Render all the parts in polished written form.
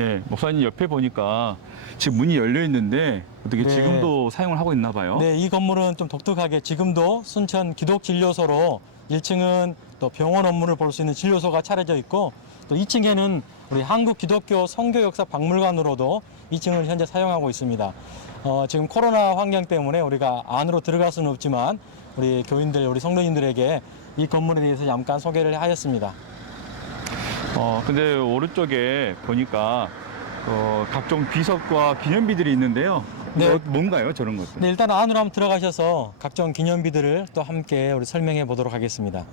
예, 목사님 옆에 보니까 지금 문이 열려 있는데 어떻게 네. 지금도 사용을 하고 있나 봐요? 네, 이 건물은 좀 독특하게 지금도 순천 기독진료소로 1층은 또 병원 업무를 볼 수 있는 진료소가 차려져 있고 또 2층에는 우리 한국기독교 선교역사 박물관으로도 2층을 현재 사용하고 있습니다. 지금 코로나 환경 때문에 우리가 안으로 들어갈 수는 없지만 우리 교인들, 우리 성도님들에게 이 건물에 대해서 잠깐 소개를 하였습니다. 근데 오른쪽에 보니까 각종 비석과 기념비들이 있는데요. 네. 뭔가요, 저런 것들? 네, 일단 안으로 한번 들어가셔서 각종 기념비들을 또 함께 우리 설명해 보도록 하겠습니다.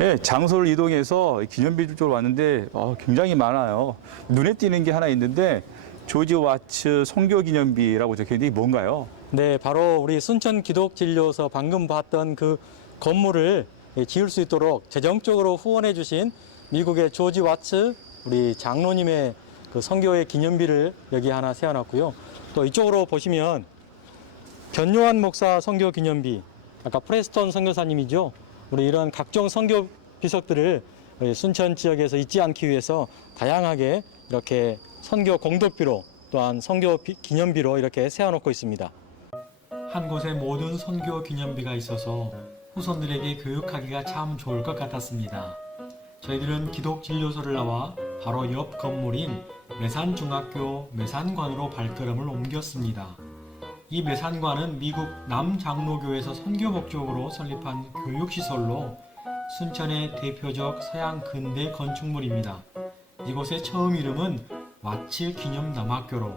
예, 장소를 이동해서 기념비 쪽으로 왔는데 굉장히 많아요. 눈에 띄는 게 하나 있는데 조지 와츠 선교 기념비라고 적혀 있는데 이게 뭔가요? 네, 바로 우리 순천 기독진료소 방금 봤던 그 건물을 지을 수 있도록 재정적으로 후원해 주신 미국의 조지 와츠 우리 장로님의 그 선교의 기념비를 여기 하나 세워놨고요. 또 이쪽으로 보시면 변요한 목사 선교 기념비, 아까 프레스톤 선교사님이죠. 우리 이런 각종 선교 비석들을 우리 순천 지역에서 잊지 않기 위해서 다양하게 이렇게 선교 공덕비로 또한 선교 기념비로 이렇게 세워놓고 있습니다. 한 곳에 모든 선교 기념비가 있어서 후손들에게 교육하기가 참 좋을 것 같았습니다. 저희들은 기독진료소를 나와 바로 옆 건물인 매산중학교 매산관으로 발걸음을 옮겼습니다. 이 매산관은 미국 남장로교에서 선교 목적으로 설립한 교육시설로 순천의 대표적 서양 근대 건축물입니다. 이곳의 처음 이름은 와츠 기념남학교로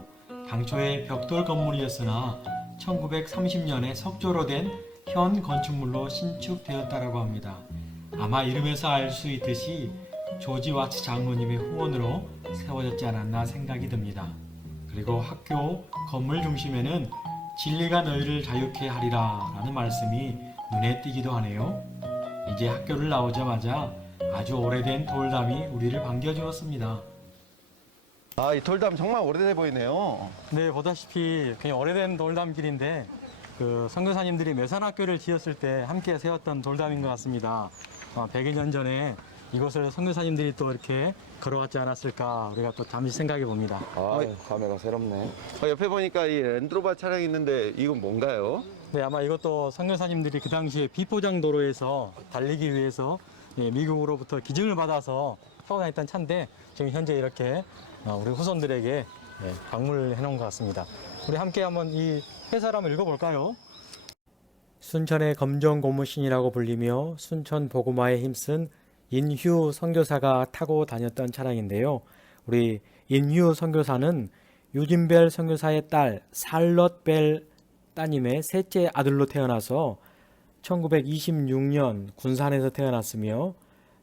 당초에 벽돌 건물이었으나 1930년에 석조로 된 현 건축물로 신축되었다고 합니다. 아마 이름에서 알 수 있듯이 조지 와츠 장로님의 후원으로 세워졌지 않았나 생각이 듭니다. 그리고 학교 건물 중심에는 진리가 너희를 자유케 하리라 라는 말씀이 눈에 띄기도 하네요. 이제 학교를 나오자마자 아주 오래된 돌담이 우리를 반겨주었습니다. 아, 이 돌담 정말 오래돼 보이네요. 네, 보다시피 그냥 오래된 돌담길인데 그 선교사님들이 매산학교를 지었을 때 함께 세웠던 돌담인 것 같습니다. 100여 년 전에 이곳을 선교사님들이 또 이렇게 걸어왔지 않았을까 우리가 또 잠시 생각해 봅니다. 아, 감회가 새롭네. 옆에 보니까 이 랜드로버 차량이 있는데 이건 뭔가요? 네, 아마 이것도 선교사님들이 그 당시에 비포장 도로에서 달리기 위해서 미국으로부터 기증을 받아서 타고 다녔던 차인데 지금 현재 이렇게 우리 후손들에게 방문을 해놓은 것 같습니다. 우리 함께 한번 이 회사를 한번 읽어볼까요? 순천의 검정 고무신이라고 불리며 순천 복음화에 힘쓴 인휴 선교사가 타고 다녔던 차량인데요. 우리 인휴 선교사는 유진벨 선교사의 딸 살럿 벨 따님의 셋째 아들로 태어나서 1926년 군산에서 태어났으며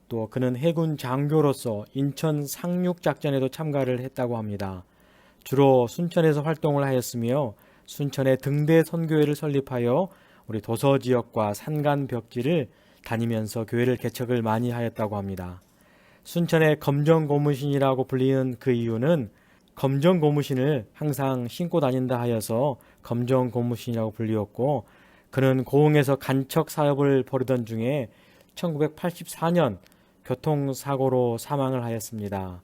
또 그는 해군 장교로서 인천 상륙작전에도 참가를 했다고 합니다. 주로 순천에서 활동을 하였으며 순천의 등대 선교회를 설립하여 우리 도서 지역과 산간 벽지를 다니면서 교회를 개척을 많이 하였다고 합니다. 순천의 검정 고무신이라고 불리는 그 이유는 검정 고무신을 항상 신고 다닌다 하여서 검정 고무신이라고 불리었고 그는 고흥에서 간척 사업을 벌이던 중에 1984년 교통사고로 사망을 하였습니다.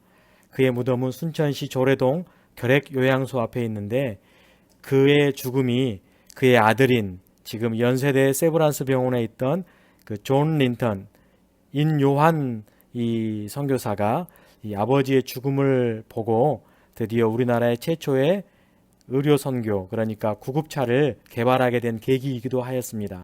그의 무덤은 순천시 조례동 결핵요양소 앞에 있는데 그의 죽음이 그의 아들인 지금 연세대 세브란스 병원에 있던 그 존 린턴, 인요한 이 선교사가 이 아버지의 죽음을 보고 드디어 우리나라의 최초의 의료 선교, 그러니까 구급차를 개발하게 된 계기이기도 하였습니다.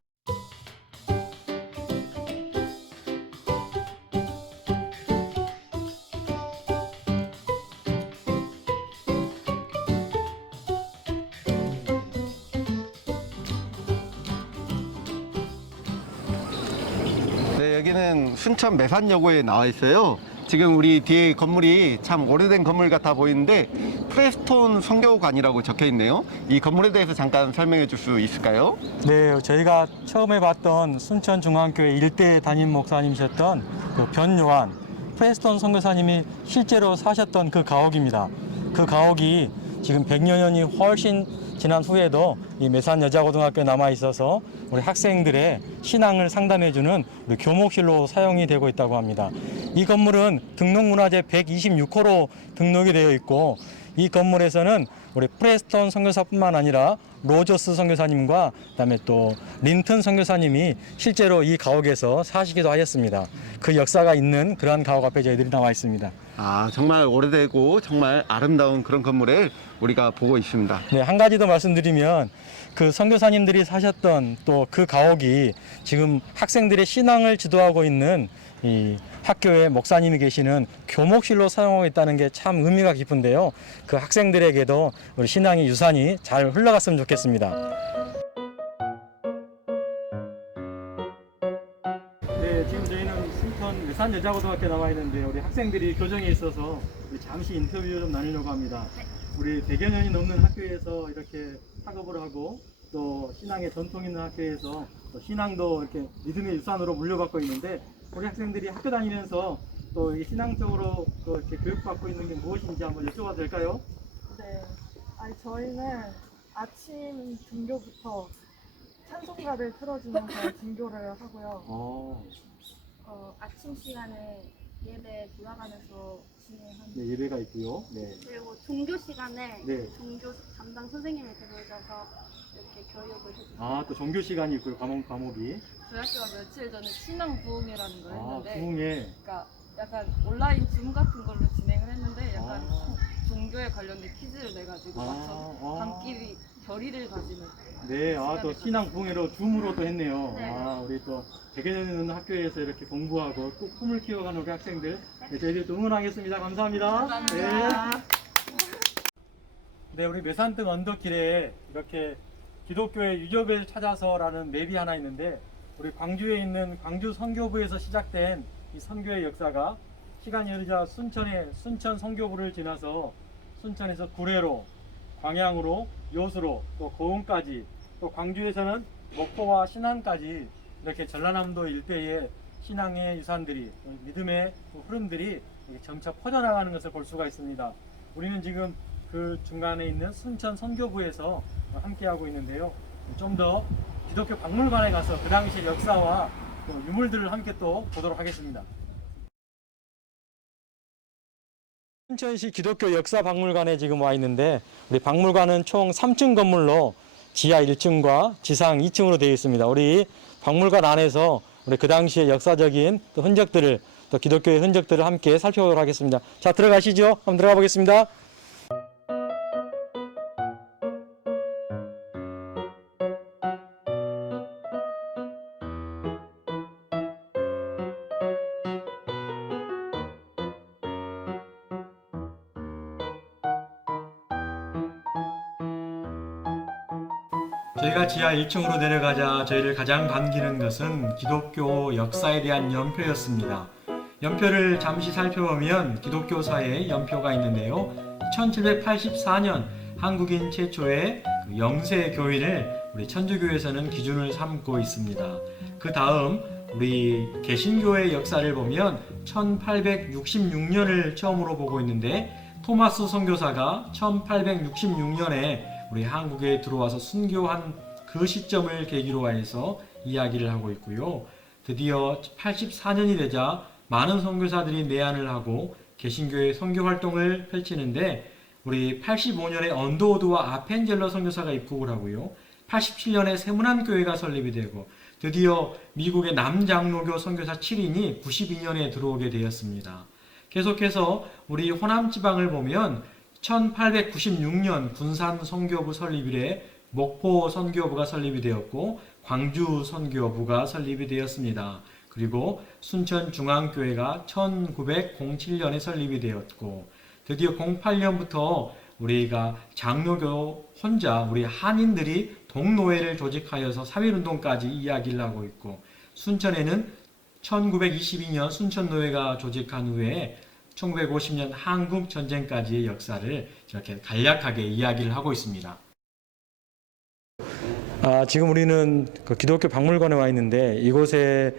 네, 여기는 순천 매산여고에 나와 있어요. 지금 우리 뒤에 건물이 참 오래된 건물 같아 보이는데 프레스톤 선교관이라고 적혀 있네요. 이 건물에 대해서 잠깐 설명해 줄 수 있을까요? 네, 저희가 처음에 봤던 순천중앙교회 일대 담임 목사님이셨던 그 변요한 프레스톤 선교사님이 실제로 사셨던 그 가옥입니다. 그 가옥이 지금 100여 년이 훨씬 지난 후에도 이 매산여자고등학교에 남아 있어서 우리 학생들의 신앙을 상담해주는 우리 교목실로 사용이 되고 있다고 합니다. 이 건물은 등록문화재 126호로 등록이 되어 있고 이 건물에서는 우리 프레스톤 선교사뿐만 아니라 로저스 선교사님과 그다음에 또 린턴 선교사님이 실제로 이 가옥에서 사시기도 하였습니다. 그 역사가 있는 그러한 가옥 앞에 저희들이 나와 있습니다. 아, 정말 오래되고 정말 아름다운 그런 건물을 우리가 보고 있습니다. 네, 한 가지 더 말씀드리면 그 선교사님들이 사셨던 또 그 가옥이 지금 학생들의 신앙을 지도하고 있는 이 학교에 목사님이 계시는 교목실로 사용하고 있다는 게 참 의미가 깊은데요. 그 학생들에게도 우리 신앙의 유산이 잘 흘러갔으면 좋겠습니다. 네, 지금 저희는 순천 외산여자고등학교에 나와 있는데 우리 학생들이 교정에 있어서 우리 잠시 인터뷰 좀 나누려고 합니다. 우리 100여 년이 넘는 학교에서 이렇게 학업을 하고 또 신앙의 전통 있는 학교에서 또 신앙도 이렇게 믿음의 유산으로 물려받고 있는데 우리 학생들이 학교 다니면서 또 이 신앙적으로 또 이렇게 교육받고 있는 게 무엇인지 한번 여쭤봐도 될까요? 네. 아니, 저희는 아침 등교부터 찬송가를 틀어주면서 등교를 하고요. 아침 시간에 예배 돌아가면서 진행합니다. 네, 예배가 있고요. 네. 그리고 종교 시간에 네. 종교 담당 선생님이 들어오셔서 이렇게 교육을 해주세요. 아, 또 종교 시간이 있고요. 과목이. 저희 학교가 며칠 전에 신앙 부흥회라는 걸 아, 했는데, 부흥회. 그러니까 약간 온라인 줌 같은 걸로 진행을 했는데 약간 종교에 관련된 퀴즈를 내가지고 맞춰서 단끼리 결의를 가지는. 네, 아, 또 신앙 부흥회로 줌으로 또 했네요. 네. 아, 우리 또 100여 년 있는 학교에서 이렇게 공부하고 또 꿈을 키워가는 우리 학생들. 네, 저희들 또 응원하겠습니다. 감사합니다. 감사합니다. 네. 네, 우리 매산등 언덕길에 이렇게 기독교의 유적을 찾아서라는 맵이 하나 있는데 우리 광주에 있는 광주 선교부에서 시작된 이 선교의 역사가 시간이 흐르자 순천 선교부를 지나서 순천에서 구례로, 광양으로, 요수로, 또 고흥까지, 또 광주에서는 목포와 신안까지 이렇게 전라남도 일대의 신앙의 유산들이, 믿음의 흐름들이 점차 퍼져나가는 것을 볼 수가 있습니다. 우리는 지금 그 중간에 있는 순천 선교부에서 함께하고 있는데요. 좀 더 기독교 박물관에 가서 그 당시 역사와 또 유물들을 함께 또 보도록 하겠습니다. 순천시 기독교 역사박물관에 지금 와 있는데 우리 박물관은 총 3층 건물로 지하 1층과 지상 2층으로 되어 있습니다. 우리 박물관 안에서 우리 그 당시의 역사적인 또 흔적들을 또 기독교의 흔적들을 함께 살펴보도록 하겠습니다. 자, 들어가시죠. 한번 들어가 보겠습니다. 저희가 지하 1층으로 내려가자 저희를 가장 반기는 것은 기독교 역사에 대한 연표였습니다. 연표를 잠시 살펴보면 기독교사의 연표가 있는데요. 1784년 한국인 최초의 영세 교인을 우리 천주교에서는 기준을 삼고 있습니다. 그 다음 우리 개신교의 역사를 보면 1866년을 처음으로 보고 있는데 토마스 선교사가 1866년에 우리 한국에 들어와서 순교한 그 시점을 계기로 해서 이야기를 하고 있고요. 드디어 84년이 되자 많은 선교사들이 내한을 하고 개신교의 선교 활동을 펼치는데 우리 85년에 언더우드와 아펜젤러 선교사가 입국을 하고요. 87년에 세문안교회가 설립이 되고 드디어 미국의 남장로교 선교사 7인이 92년에 들어오게 되었습니다. 계속해서 우리 호남 지방을 보면 1896년 군산 선교부 설립 이래 목포 선교부가 설립이 되었고 광주 선교부가 설립이 되었습니다. 그리고 순천중앙교회가 1907년에 설립이 되었고 드디어 08년부터 우리가 장로교 혼자 우리 한인들이 동노회를 조직하여서 3.1운동까지 이야기를 하고 있고 순천에는 1922년 순천노회가 조직한 후에 1950년 한국전쟁까지의 역사를 이렇게 간략하게 이야기를 하고 있습니다. 지금 우리는 그 기독교 박물관에 와 있는데 이곳에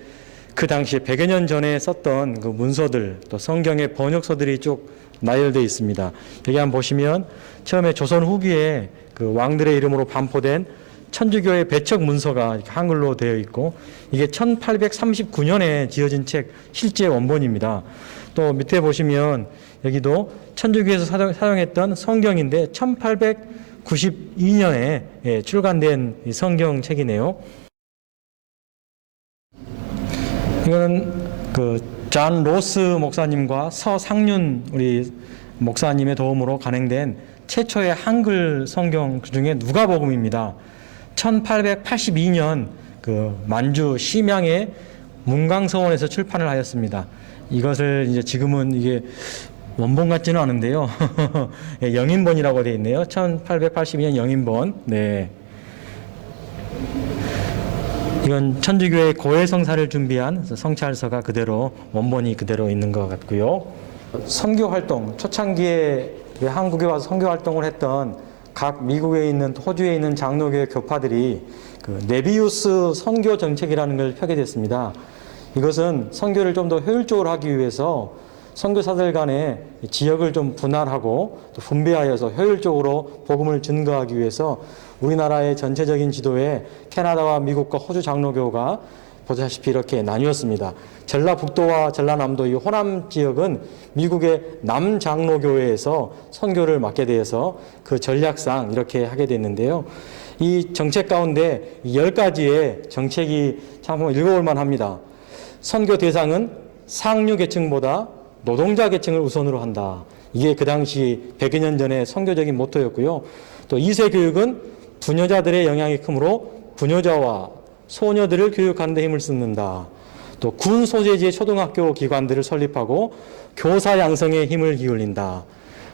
그 당시에 100여 년 전에 썼던 그 문서들 또 성경의 번역서들이 쭉 나열되어 있습니다. 여기 한번 보시면 처음에 조선 후기에 그 왕들의 이름으로 반포된 천주교의 배척 문서가 이렇게 한글로 되어 있고 이게 1839년에 지어진 책 실제 원본입니다. 또 밑에 보시면 여기도 천주교에서 사용했던 성경인데 1892년에 출간된 성경 책이네요. 이거는 잔 로스 목사님과 서상륜 우리 목사님의 도움으로 간행된 최초의 한글 성경 중에 누가복음입니다. 1882년 만주 심양의 문광서원에서 출판을 하였습니다. 이것을 이제 지금은 이게 원본 같지는 않은데요. 영인본이라고 되어 있네요. 1882년 영인본. 네. 이건 천주교의 고해성사를 준비한 성찰서가 그대로 원본이 그대로 있는 것 같고요. 선교 활동, 초창기에 한국에 와서 선교 활동을 했던 각 미국에 있는 호주에 있는 장로교회 교파들이 네비우스 선교 정책이라는 걸 펴게 됐습니다. 이것은 선교를 좀 더 효율적으로 하기 위해서 선교사들 간의 지역을 좀 분할하고 또 분배하여서 효율적으로 복음을 증거하기 위해서 우리나라의 전체적인 지도에 캐나다와 미국과 호주 장로교가 보다시피 이렇게 나뉘었습니다. 전라북도와 전라남도 이 호남 지역은 미국의 남장로교회에서 선교를 맡게 되어서 그 전략상 이렇게 하게 됐는데요. 이 정책 가운데 10가지의 정책이 참 읽어볼 만합니다. 선교 대상은 상류 계층보다 노동자 계층을 우선으로 한다. 이게 그 당시 100여 년 전에 선교적인 모토였고요. 또 2세 교육은 부녀자들의 영향이 크므로 부녀자와 소녀들을 교육하는 데 힘을 쏟는다. 또 군 소재지의 초등학교 기관들을 설립하고 교사 양성에 힘을 기울인다.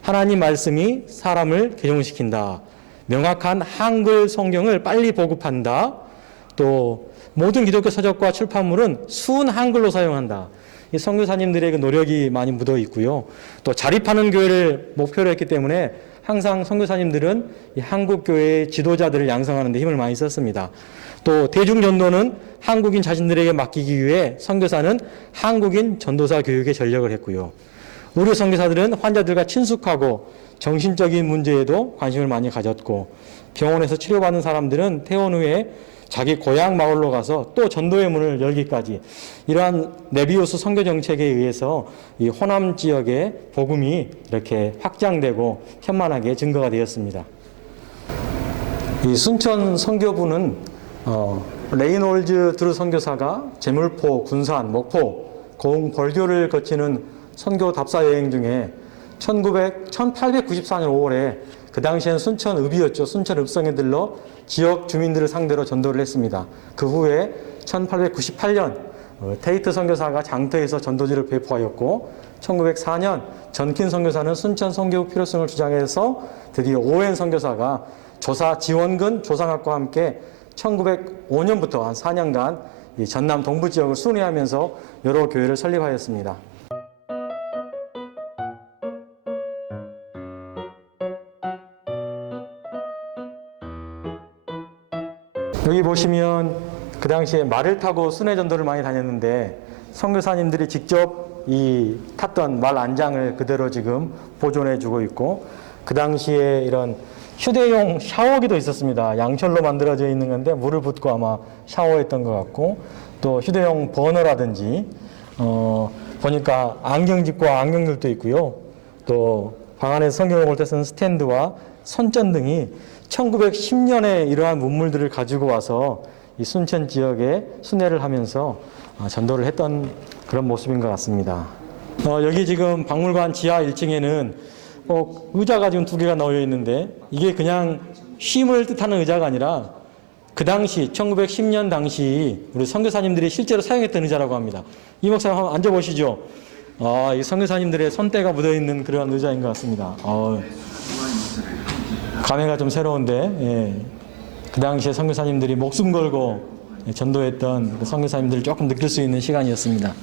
하나님 말씀이 사람을 개종시킨다. 명확한 한글 성경을 빨리 보급한다. 또 모든 기독교 서적과 출판물은 순 한글로 사용한다. 이 선교사님들의 그 노력이 많이 묻어 있고요. 또 자립하는 교회를 목표로 했기 때문에 항상 선교사님들은 이 한국 교회의 지도자들을 양성하는 데 힘을 많이 썼습니다. 또 대중전도는 한국인 자신들에게 맡기기 위해 선교사는 한국인 전도사 교육에 전력을 했고요. 의료 선교사들은 환자들과 친숙하고 정신적인 문제에도 관심을 많이 가졌고 병원에서 치료받는 사람들은 퇴원 후에 자기 고향 마을로 가서 또 전도의 문을 열기까지 이러한 네비우스 선교 정책에 의해서 이 호남 지역의 복음이 이렇게 확장되고 편만하게 증거가 되었습니다. 이 순천 선교부는 레이놀즈 드루 선교사가 제물포, 군산, 목포, 고흥, 벌교를 거치는 선교 답사 여행 중에 1894년 5월에 그 당시엔 순천 읍이었죠. 순천 읍성에 들러 지역 주민들을 상대로 전도를 했습니다. 그 후에 1898년 테이트 선교사가 장터에서 전도지를 배포하였고 1904년 전킨 선교사는 순천 선교 필요성을 주장해서 드디어 오웬 선교사가 조사 지원군 조상학과 함께 1905년부터 한 4년간 이 전남 동부 지역을 순회하면서 여러 교회를 설립하였습니다. 여기 보시면 그 당시에 말을 타고 순회 전도를 많이 다녔는데 선교사님들이 직접 이 탔던 말 안장을 그대로 지금 보존해 주고 있고 그 당시에 이런 휴대용 샤워기도 있었습니다. 양철로 만들어져 있는 건데 물을 붓고 아마 샤워했던 것 같고 또 휴대용 버너라든지 보니까 안경집과 안경들도 있고요. 또 방 안에서 성경을 볼 때 쓰는 스탠드와 손전 등이 1910년에 이러한 문물들을 가지고 와서 이 순천 지역에 순회를 하면서 전도를 했던 그런 모습인 것 같습니다. 여기 지금 박물관 지하 1층에는 의자가 지금 2개가 놓여 있는데 이게 그냥 쉼을 뜻하는 의자가 아니라 그 당시 1910년 당시 우리 선교사님들이 실제로 사용했던 의자라고 합니다. 이 목사님 한번 앉아보시죠. 이 선교사님들의 손때가 묻어있는 그런 의자인 것 같습니다. 감회가 좀 새로운데 그 당시에 선교사님들이 목숨 걸고 전도했던 그 선교사님들을 조금 느낄 수 있는 시간이었습니다.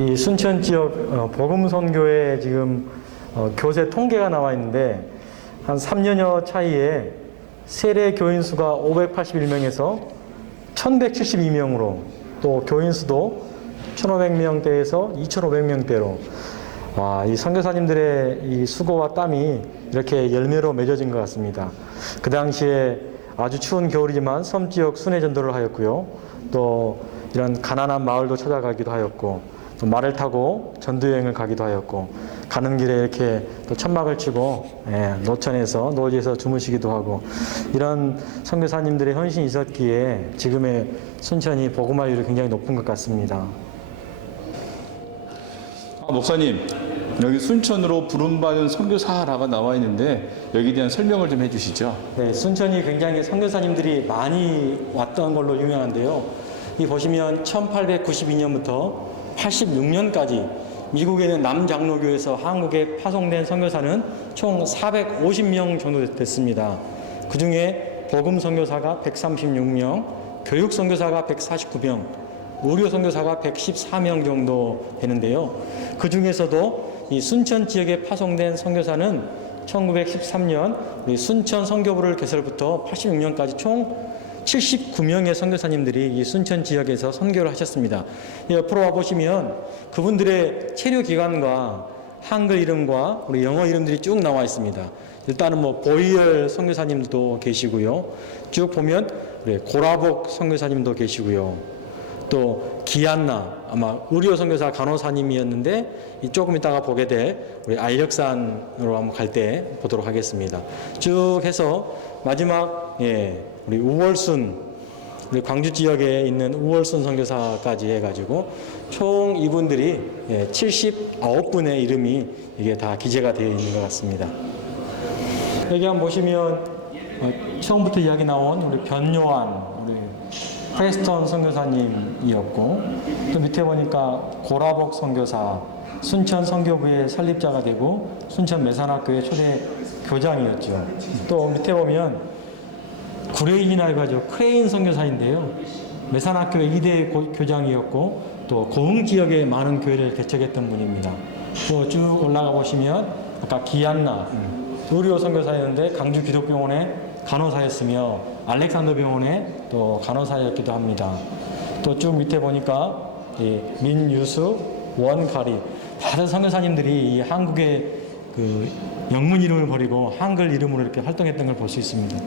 이 순천 지역 복음 선교의 지금 교세 통계가 나와 있는데 한 3년여 차이에 세례 교인 수가 581명에서 1172명으로 또 교인 수도 1500명대에서 2500명대로 와, 이 선교사님들의 이 수고와 땀이 이렇게 열매로 맺어진 것 같습니다. 그 당시에 아주 추운 겨울이지만 섬 지역 순회 전도를 하였고요. 또 이런 가난한 마을도 찾아가기도 하였고, 또 말을 타고 전도 여행을 가기도 하였고, 가는 길에 이렇게 또 천막을 치고 노천에서 노지에서 주무시기도 하고, 이런 선교사님들의 헌신이 있었기에 지금의 순천이 복음화율이 굉장히 높은 것 같습니다. 목사님, 여기 순천으로 부름받은 선교사라고 나와 있는데 여기에 대한 설명을 좀 해주시죠. 네, 순천이 굉장히 선교사님들이 많이 왔던 걸로 유명한데요. 이 보시면 1892년부터 86년까지 미국에 있는 남장로교에서 한국에 파송된 선교사는 총 450명 정도 됐습니다. 그 중에 복음 선교사가 136명, 교육 선교사가 149명, 의료 선교사가 114명 정도 되는데요. 그 중에서도 이 순천 지역에 파송된 선교사는 1913년 우리 순천 선교부를 개설부터 86년까지 총 79명의 선교사님들이 이 순천 지역에서 선교를 하셨습니다. 옆으로 와 보시면 그분들의 체류 기간과 한글 이름과 우리 영어 이름들이 쭉 나와 있습니다. 일단은 뭐 보이얼 선교사님도 계시고요. 쭉 보면 우리 고라복 선교사님도 계시고요. 또 기안나 아마 의료 선교사 간호사님이었는데 조금 이따가 보게 될 우리 알력산으로 한번 갈 때 보도록 하겠습니다. 쭉 해서 마지막 우리 우월순 우리 광주 지역에 있는 우월순 선교사까지 해가지고 총 이분들이 79분의 이름이 이게 다 기재가 되어 있는 것 같습니다. 여기 한번 보시면 처음부터 이야기 나온 우리 변요한 우리 프레스턴 선교사님이었고, 또 밑에 보니까 고라복 선교사, 순천 선교부의 설립자가 되고 순천 매산학교의 초대 교장이었죠. 또 밑에 보면 구레인이라고 하죠. 크레인 선교사인데요. 매산학교의 2대 교장이었고 또 고흥 지역에 많은 교회를 개척했던 분입니다. 또 쭉 올라가 보시면 아까 기안나 의료 선교사였는데 강주 기독병원의 간호사였으며 알렉산더 병원의 또 간호사였기도 합니다. 또 쭉 밑에 보니까 민유수, 원가리 다른 선교사님들이 이 한국의 그 영문 이름을 버리고 한글 이름으로 이렇게 활동했던 걸 볼 수 있습니다.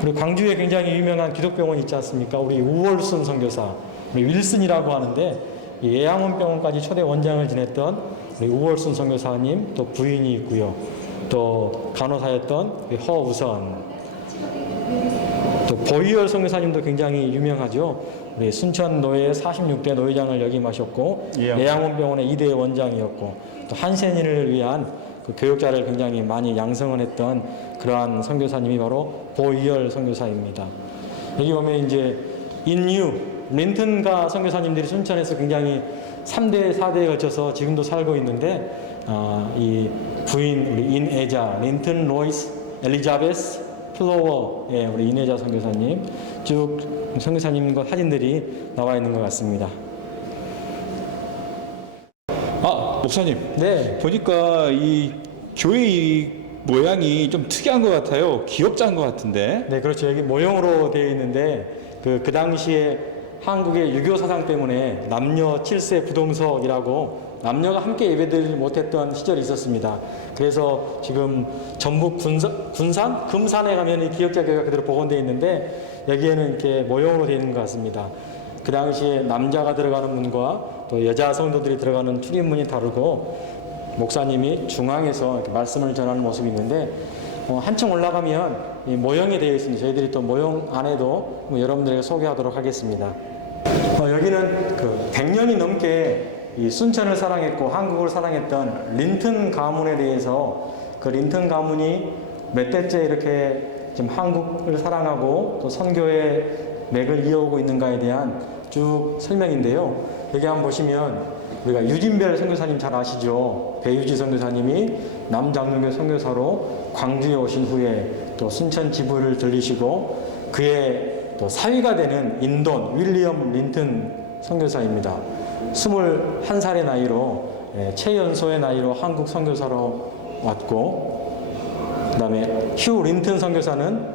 그리고 광주에 굉장히 유명한 기독병원 있지 않습니까? 우리 우월순 선교사, 우리 윌슨이라고 하는데 예양원병원까지 초대 원장을 지냈던 우리 우월순 선교사님 또 부인이 있고요. 또 간호사였던 허우선, 또 보이얼 선교사님도 굉장히 유명하죠. 우리 순천 노회 46대 노회장을 역임하셨고 예양원병원의 2대 원장이었고 또 한센인을 위한 그 교육자를 굉장히 많이 양성을 했던 그러한 선교사님이 바로 보이얼 선교사입니다. 여기 보면 이제 인유, 린튼가 선교사님들이 순천에서 굉장히 3대, 4대에 걸쳐서 지금도 살고 있는데 이 부인 우리 인애자, 린튼 로이스, 엘리자베스, 플로워, 우리 인애자 선교사님 쭉 선교사님과 사진들이 나와 있는 것 같습니다. 목사님. 네. 보니까 이 교회 모양이 좀 특이한 것 같아요. 기역자인 것 같은데. 네, 그렇죠. 여기 모형으로 되어 있는데 그 당시에 한국의 유교 사상 때문에 남녀 7세 부동석이라고 남녀가 함께 예배드리지 못했던 시절이 있었습니다. 그래서 지금 전북 군산, 금산에 가면 이 기역자 교회가 그대로 복원되어 있는데 여기에는 이렇게 모형으로 되어 있는 것 같습니다. 그 당시에 남자가 들어가는 문과 또 여자 성도들이 들어가는 출입문이 다르고 목사님이 중앙에서 이렇게 말씀을 전하는 모습이 있는데 한층 올라가면 이 모형이 되어 있습니다. 저희들이 또 모형 안에도 여러분들에게 소개하도록 하겠습니다. 여기는 그 100년이 넘게 이 순천을 사랑했고 한국을 사랑했던 린튼 가문에 대해서 그 린튼 가문이 몇 대째 이렇게 지금 한국을 사랑하고 또 선교의 맥을 이어오고 있는가에 대한 쭉 설명인데요. 여기 한번 보시면 우리가 유진별 선교사님 잘 아시죠? 배유지 선교사님이 남장로교 선교사로 광주에 오신 후에 또 순천 지부를 들리시고 그의 또 사위가 되는 인돈 윌리엄 린튼 선교사입니다. 21살의 나이로 최연소의 나이로 한국 선교사로 왔고 그 다음에 휴 린튼 선교사는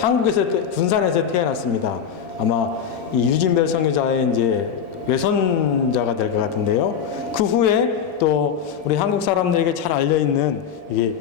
한국에서 군산에서 태어났습니다. 아마 이 유진별 선교사의 이제 외손자가 될 것 같은데요. 그 후에 또 우리 한국 사람들에게 잘 알려 있는 이게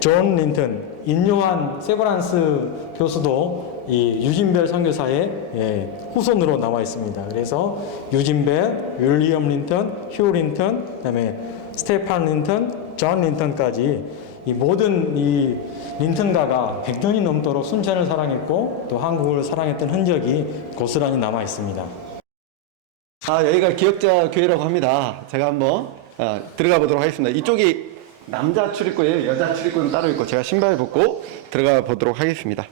존 린튼, 인요한 세브란스 교수도 이 유진벨 선교사의 후손으로 나와 있습니다. 그래서 유진벨, 윌리엄 린턴, 휴 린턴, 그다음에 스테판 린턴, 존 린턴까지 이 모든 이 린턴가가 100년이 넘도록 순천을 사랑했고 또 한국을 사랑했던 흔적이 고스란히 남아 있습니다. 여기가 기역자 교회라고 합니다. 제가 한번 들어가 보도록 하겠습니다. 이쪽이 남자 출입구예요. 여자 출입구는 따로 있고 제가 신발 벗고 들어가 보도록 하겠습니다.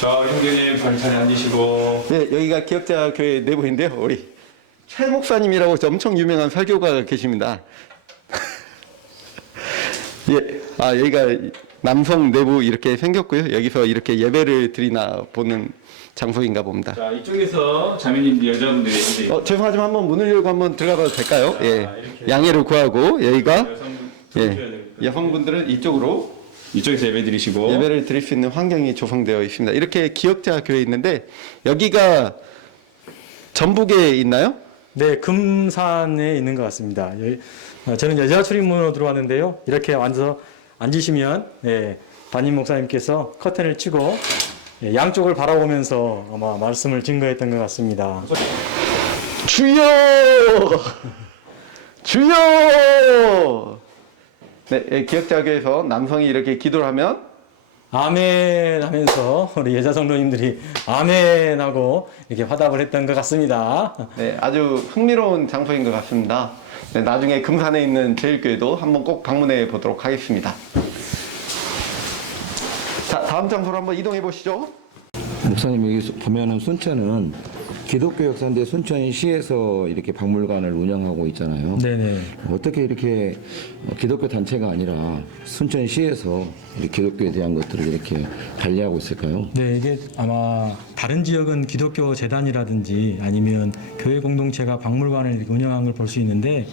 자, 형제님 반찬에 앉으시고. 네, 여기가 기역자 교회 내부인데요. 우리 최 목사님이라고 엄청 유명한 설교가가 계십니다. 예, 여기가 남성 내부 이렇게 생겼고요. 여기서 이렇게 예배를 드리나 보는 장소인가 봅니다. 자, 이쪽에서 자매님들 여자분들이 이제 죄송하지만 한번 문을 열고 한번 들어가 봐도 될까요? 예, 이렇게. 양해를 구하고 여기가 여성분 여성분들은 이쪽으로 이쪽에서 예배 드리시고. 예배를 드릴 수 있는 환경이 조성되어 있습니다. 이렇게 기역자 교회 있는데 여기가 전북에 있나요? 네, 금산에 있는 것 같습니다. 저는 여자 출입문으로 들어왔는데요. 이렇게 앉으시면 담임 목사님께서 커튼을 치고 양쪽을 바라보면서 아마 말씀을 증거했던 것 같습니다. 주여! 주여! 네, 기역자교에서 남성이 이렇게 기도를 하면 아멘 하면서 우리 여자 성도님들이 아멘 하고 이렇게 화답을 했던 것 같습니다. 네, 아주 흥미로운 장소인 것 같습니다. 네, 나중에 금산에 있는 제일교회도 한번 꼭 방문해 보도록 하겠습니다. 자, 다음 장소로 한번 이동해 보시죠. 목사님 여기 보면은 순천은 기독교 역사인데 순천시에서 이렇게 박물관을 운영하고 있잖아요. 네네. 어떻게 이렇게 기독교 단체가 아니라 순천시에서 이 기독교에 대한 것들을 이렇게 관리하고 있을까요? 네, 이게 아마 다른 지역은 기독교 재단이라든지 아니면 교회 공동체가 박물관을 이렇게 운영한 걸 볼 수 있는데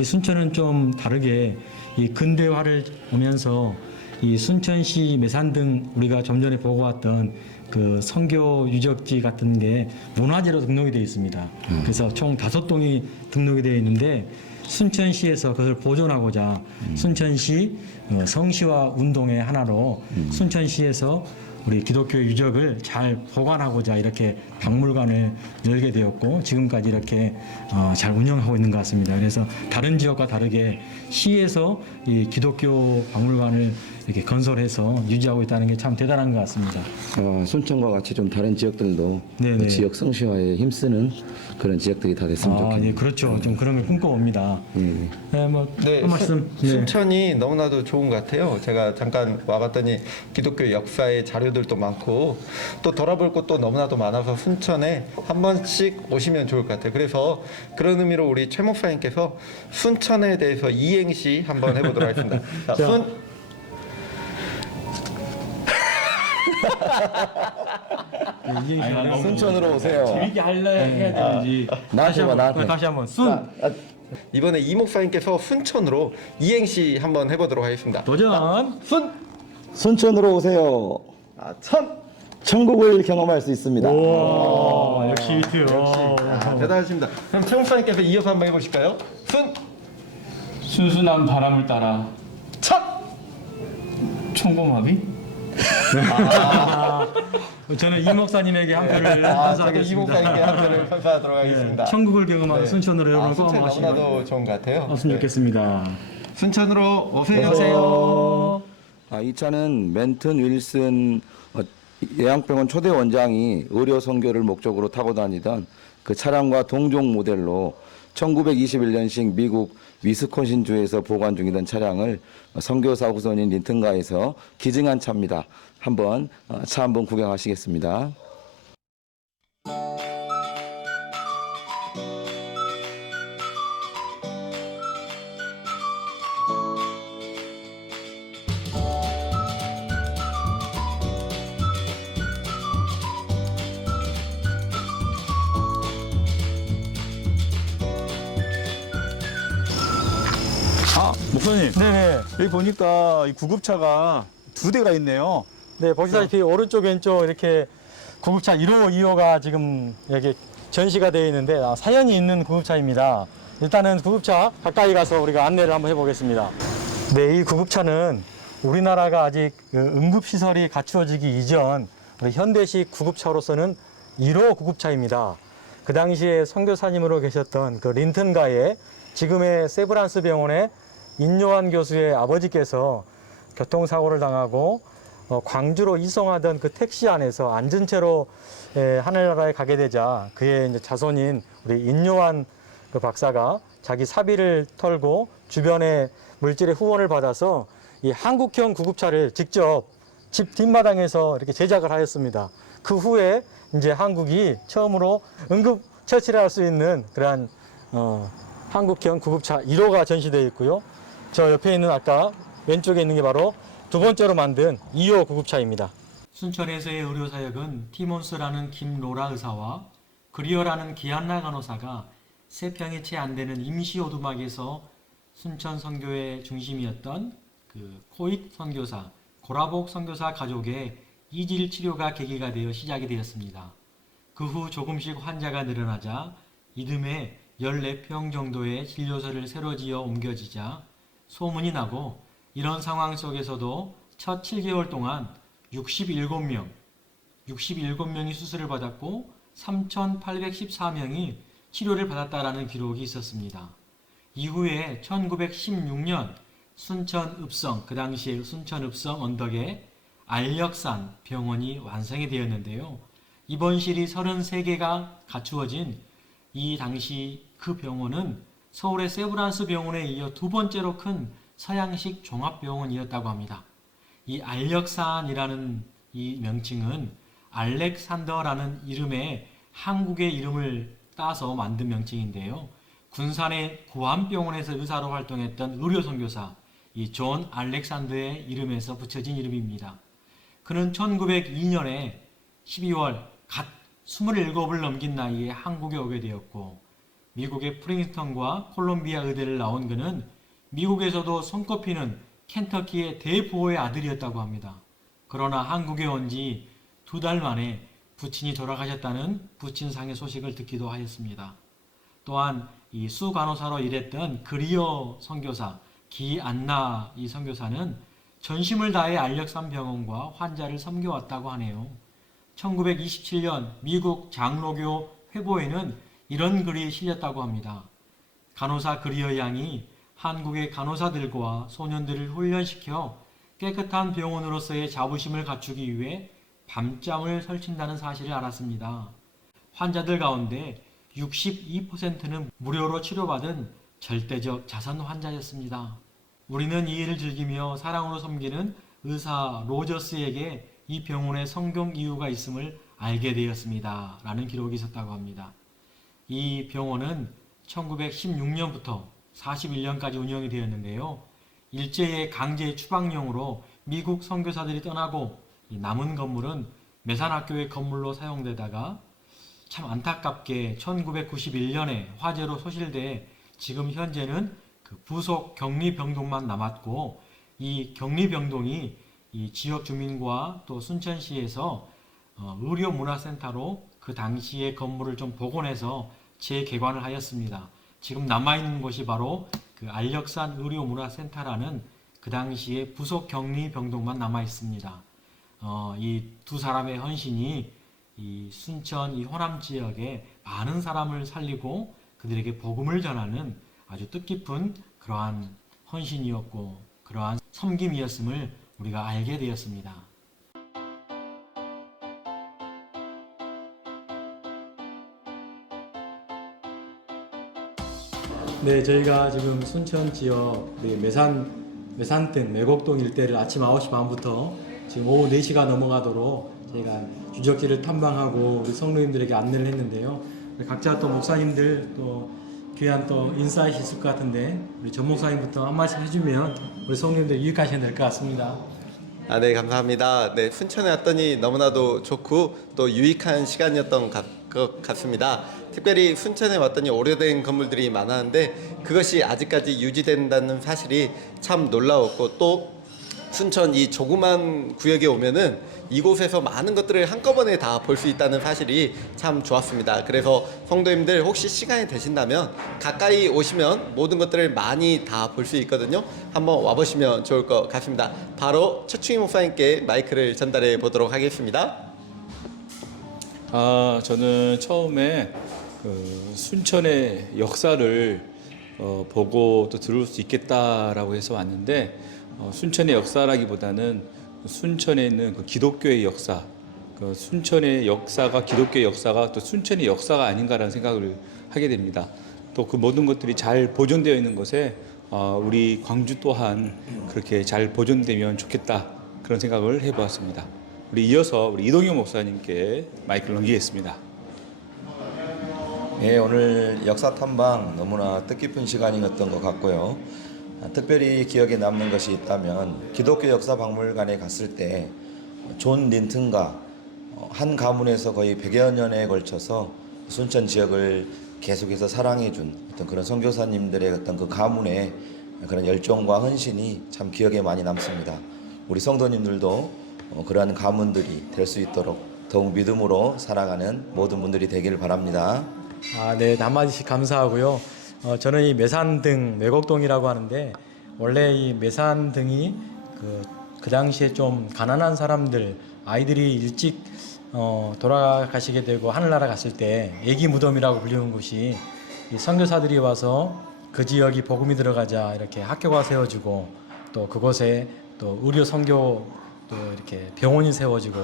이 순천은 좀 다르게 이 근대화를 오면서 이 순천시 매산 등 우리가 좀 전에 보고 왔던 그 선교 유적지 같은 게 문화재로 등록이 되어 있습니다. 그래서 총 5동이 등록이 되어 있는데 순천시에서 그것을 보존하고자 순천시 성시화 운동의 하나로 순천시에서 우리 기독교 유적을 잘 보관하고자 이렇게 박물관을 열게 되었고 지금까지 이렇게 잘 운영하고 있는 것 같습니다. 그래서 다른 지역과 다르게 시에서 이 기독교 박물관을 이렇게 건설해서 유지하고 있다는 게 참 대단한 것 같습니다. 순천과 같이 좀 다른 지역들도 네네. 지역 성시화에 힘쓰는 그런 지역들이 다 됐으면 좋겠네요. 예, 그렇죠. 좀 그런 걸 꿈꿔봅니다. 네, 뭐 한 말씀. 네. 순천이 너무나도 좋은 것 같아요. 제가 잠깐 와봤더니 기독교 역사의 자료들도 많고 또 돌아볼 곳도 너무나도 많아서 순천에 한 번씩 오시면 좋을 것 같아요. 그래서 그런 의미로 우리 최 목사님께서 순천에 대해서 이행시 한번 해보도록 하겠습니다. 자, 순천으로 오세요. 재밌게 해야 되는지. 나한테 봐, 나한테. 다시 한번 순 이번에 이 목사님께서 순천으로 이행시 한번 해보도록 하겠습니다. 도전. 순천으로 오세요. 천국을 경험할 수 있습니다. 오, 역시 위트요. 대단하십니다. 그럼 최 목사님께서 이어서 한번 해보실까요? 순순한 바람을 따라 총고마비? 저는 이 목사님에게 한 표를 이 선사하겠습니다. 목사님께 한 표를 선사하도록 하겠습니다. 천국을 경험하는 순천으로 여러분 꼭 순천 한번 너무나도 좋은 것 같아요. 왔으면 좋겠습니다. 순천으로 오세요. 이 차는 멘튼 윌슨 예양병원 초대 원장이 의료 선교를 목적으로 타고 다니던 그 차량과 동종 모델로 1921년식 미국 위스콘신주에서 보관 중이던 차량을 선교사 후손인 린튼가에서 기증한 차입니다. 한번 차 한번 구경하시겠습니다. 목사님, 네네. 여기 보니까 이 구급차가 2대가 있네요. 네, 보시다시피 오른쪽 왼쪽 이렇게 구급차 1호, 2호가 지금 여기 전시가 되어 있는데 사연이 있는 구급차입니다. 일단은 구급차 가까이 가서 우리가 안내를 한번 해보겠습니다. 네, 이 구급차는 우리나라가 아직 그 응급시설이 갖추어지기 이전 우리 현대식 구급차로서는 1호 구급차입니다. 그 당시에 선교사님으로 계셨던 그 린튼가의 지금의 세브란스 병원의 인요한 교수의 아버지께서 교통사고를 당하고 광주로 이송하던 그 택시 안에서 앉은 채로 하늘나라에 가게 되자 그의 이제 자손인 우리 인요한 그 박사가 자기 사비를 털고 주변의 물질의 후원을 받아서 이 한국형 구급차를 직접 집 뒷마당에서 이렇게 제작을 하였습니다. 그 후에 이제 한국이 처음으로 응급 처치를 할 수 있는 그러한 한국형 구급차 1호가 전시되어 있고요. 저 옆에 있는 아까 왼쪽에 있는 게 바로 두 번째로 만든 2호 구급차입니다. 순천에서의 의료사역은 티몬스라는 김로라 의사와 그리어라는 기안나 간호사가 세 평이 채 안 되는 임시 오두막에서 순천 선교의 중심이었던 그 코익 선교사, 고라복 선교사 가족의 이질 치료가 계기가 되어 시작이 되었습니다. 그 후 조금씩 환자가 늘어나자 이듬해 14평 정도의 진료소를 새로 지어 옮겨지자 소문이 나고 이런 상황 속에서도 첫 7개월 동안 67명이 수술을 받았고 3,814명이 치료를 받았다라는 기록이 있었습니다. 이후에 1916년 순천 읍성, 그 당시에 순천 읍성 언덕에 알력산 병원이 완성이 되었는데요. 입원실이 33개가 갖추어진 이 당시 그 병원은 서울의 세브란스 병원에 이어 두 번째로 큰 서양식 종합병원이었다고 합니다. 이 알력산이라는 이 명칭은 알렉산더라는 이름의 한국의 이름을 따서 만든 명칭인데요. 군산의 구암병원에서 의사로 활동했던 의료선교사 이 존 알렉산더의 이름에서 붙여진 이름입니다. 그는 1902년에 12월 갓 27을 넘긴 나이에 한국에 오게 되었고 미국의 프린스턴과 콜롬비아 의대를 나온 그는 미국에서도 손꼽히는 켄터키의 대부호의 아들이었다고 합니다. 그러나 한국에 온 지 2달 만에 부친이 돌아가셨다는 부친상의 소식을 듣기도 하였습니다. 또한 이 수간호사로 일했던 그리어 선교사 기안나 이 선교사는 전심을 다해 알력산 병원과 환자를 섬겨왔다고 하네요. 1927년 미국 장로교 회보에는 이런 글이 실렸다고 합니다. 간호사 그리어 양이 한국의 간호사들과 소년들을 훈련시켜 깨끗한 병원으로서의 자부심을 갖추기 위해 밤잠을 설친다는 사실을 알았습니다. 환자들 가운데 62%는 무료로 치료받은 절대적 자선 환자였습니다. 우리는 이 일을 즐기며 사랑으로 섬기는 의사 로저스에게 이 병원에 성경 이유가 있음을 알게 되었습니다. 라는 기록이 있었다고 합니다. 이 병원은 1916년부터 41년까지 운영이 되었는데요. 일제의 강제 추방용으로 미국 선교사들이 떠나고 남은 건물은 매산학교의 건물로 사용되다가 참 안타깝게 1991년에 화재로 소실돼 지금 현재는 그 부속 격리병동만 남았고 이 격리병동이 이 지역 주민과 또 순천시에서 의료문화센터로 그 당시의 건물을 좀 복원해서 재개관을 하였습니다. 지금 남아있는 곳이 바로 그 알력산 의료문화센터라는 그 당시에 부속 격리병동만 남아있습니다. 이 두 사람의 헌신이 이 순천 이 호남 지역에 많은 사람을 살리고 그들에게 복음을 전하는 아주 뜻깊은 그러한 헌신이었고 그러한 섬김이었음을 우리가 알게 되었습니다. 네, 저희가 지금 순천 지역 매산동, 매곡동 일대를 아침 9시 반부터 지금 오후 4시가 넘어가도록 저희가 유적지를 탐방하고 우리 성도님들에게 안내를 했는데요. 각자 또 목사님들 또 귀한 또 인사이트 있을 것 같은데 우리 전 목사님부터 한 말씀 해주면 우리 성도님들 유익하시면 될 것 같습니다. 네, 감사합니다. 네, 순천에 왔더니 너무나도 좋고 또 유익한 시간이었던 것 같습니다. 특별히 순천에 왔더니 오래된 건물들이 많았는데 그것이 아직까지 유지된다는 사실이 참 놀라웠고 또 순천 이 조그만 구역에 오면은 이곳에서 많은 것들을 한꺼번에 다 볼 수 있다는 사실이 참 좋았습니다. 그래서 성도님들 혹시 시간이 되신다면 가까이 오시면 모든 것들을 많이 다 볼 수 있거든요. 한번 와보시면 좋을 것 같습니다. 바로 최충희 목사님께 마이크를 전달해 보도록 하겠습니다. 저는 처음에 그 순천의 역사를 보고 또 들을 수 있겠다라고 해서 왔는데 순천의 역사라기보다는 순천에 있는 그 기독교의 역사, 그 순천의 역사가 기독교의 역사가 또 순천의 역사가 아닌가라는 생각을 하게 됩니다. 또 그 모든 것들이 잘 보존되어 있는 것에 우리 광주 또한 그렇게 잘 보존되면 좋겠다 그런 생각을 해보았습니다. 이어서 우리 이동영 목사님께 마이크를 넘기겠습니다. 네, 오늘 역사 탐방 너무나 뜻깊은 시간이었던 것 같고요. 특별히 기억에 남는 것이 있다면 기독교 역사 박물관에 갔을 때 존 린튼가 한 가문에서 거의 100여 년에 걸쳐서 순천 지역을 계속해서 사랑해준 어떤 그런 선교사님들의 어떤 그 가문의 그런 열정과 헌신이 참 기억에 많이 남습니다. 우리 성도님들도 그러한 가문들이 될 수 있도록 더욱 믿음으로 살아가는 모든 분들이 되기를 바랍니다. 네, 한마디씩 감사하고요. 저는 이 매산등, 매곡동이라고 하는데 원래 이 매산등이 그 당시에 좀 가난한 사람들, 아이들이 일찍 돌아가시게 되고 하늘나라 갔을 때 애기 무덤이라고 불리는 곳이 이 선교사들이 와서 그 지역이 복음이 들어가자 이렇게 학교가 세워지고 또 그곳에 또 의료 선교 또 이렇게 병원이 세워지고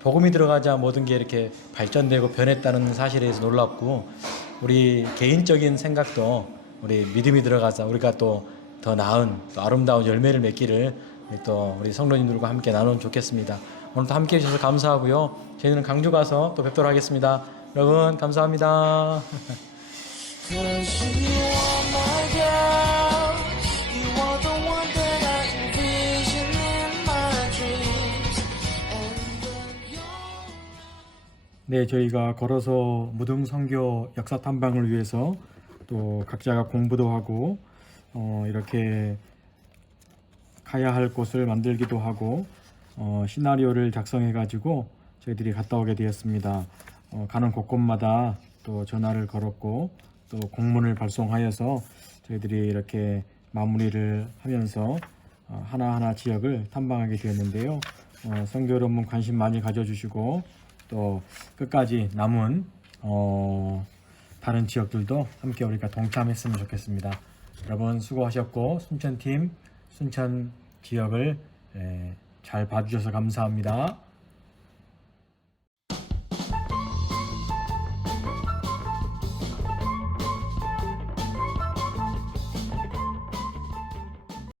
복음이 들어가자 모든 게 이렇게 발전되고 변했다는 사실에 대해서 놀랍고 우리 개인적인 생각도 우리 믿음이 들어가서 우리가 또 더 나은 또 아름다운 열매를 맺기를 또 우리 성도님들과 함께 나누면 좋겠습니다. 오늘도 함께 해주셔서 감사하고요. 저희는 강주 가서 또 뵙도록 하겠습니다. 여러분 감사합니다. 네, 저희가 걸어서 무등 선교 역사 탐방을 위해서 또 각자가 공부도 하고 이렇게 가야 할 곳을 만들기도 하고 시나리오를 작성해 가지고 저희들이 갔다 오게 되었습니다. 가는 곳곳마다 또 전화를 걸었고 또 공문을 발송하여서 저희들이 이렇게 마무리를 하면서 하나하나 지역을 탐방하게 되었는데요. 선교 여러분 관심 많이 가져주시고 또 끝까지 남은 다른 지역들도 함께 우리가 동참했으면 좋겠습니다. 여러분 수고하셨고 순천팀 순천 지역을 잘 봐주셔서 감사합니다.